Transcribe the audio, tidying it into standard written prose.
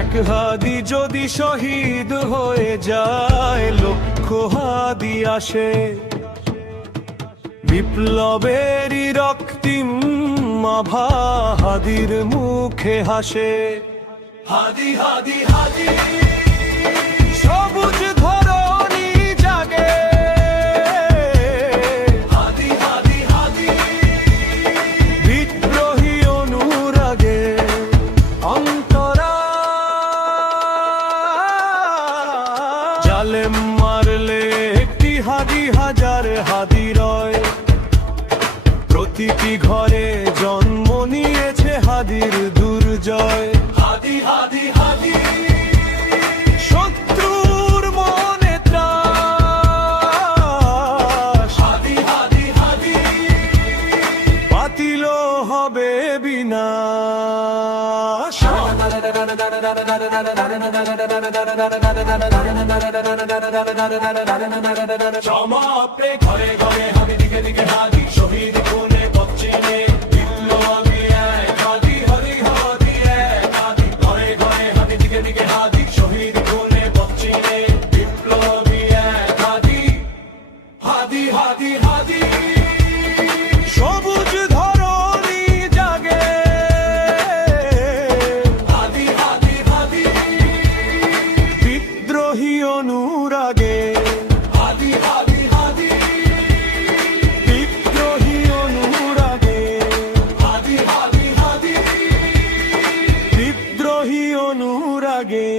এক হাদি যদি শহীদ হয়ে যায়, লক্ষ হাদি আসে। বিপ্লবেরই রক্তিম আভা হাদির মুখে হাসে। হাদি হাদি হাদি সবুজ ধরণী জাগে। হাদি হাদি হাদি বিদ্রোহী অনুরাগে অন্তরা। জালেম মারলে একটি হাদি হাজার হাদি রয়। প্রতিটি ঘরে জন্ম নিয়েছে হাদির দুর্জয়। হাদি হাদি হাদি শত্রুর মনে ত্রাস। হাদি হাদি হাদি বাতিল হবে বিনাশ। সমাপ্তে ঘরে ঘরে হাদি দিকে দিকে হাদি শহীদ খুনে বচ্চেনে। বিপ্লবী এক হাদি হরি হাদি এক হাদি ঘরে ঘরে হাদি দিকে দিকে হাদি শহীদ খুনে বচ্চেনে। বিপ্লবী এক হাদি হাদি হাদি হাদি সবুজ ধরণী জাগে। হাদি হাদি হাদি বিদ্রোহী অনুরাগে। হাদি হাদি হাদি বিদ্রোহী অনুরাগে। হাদি হাদি হাদি বিদ্রোহী অনুরাগে।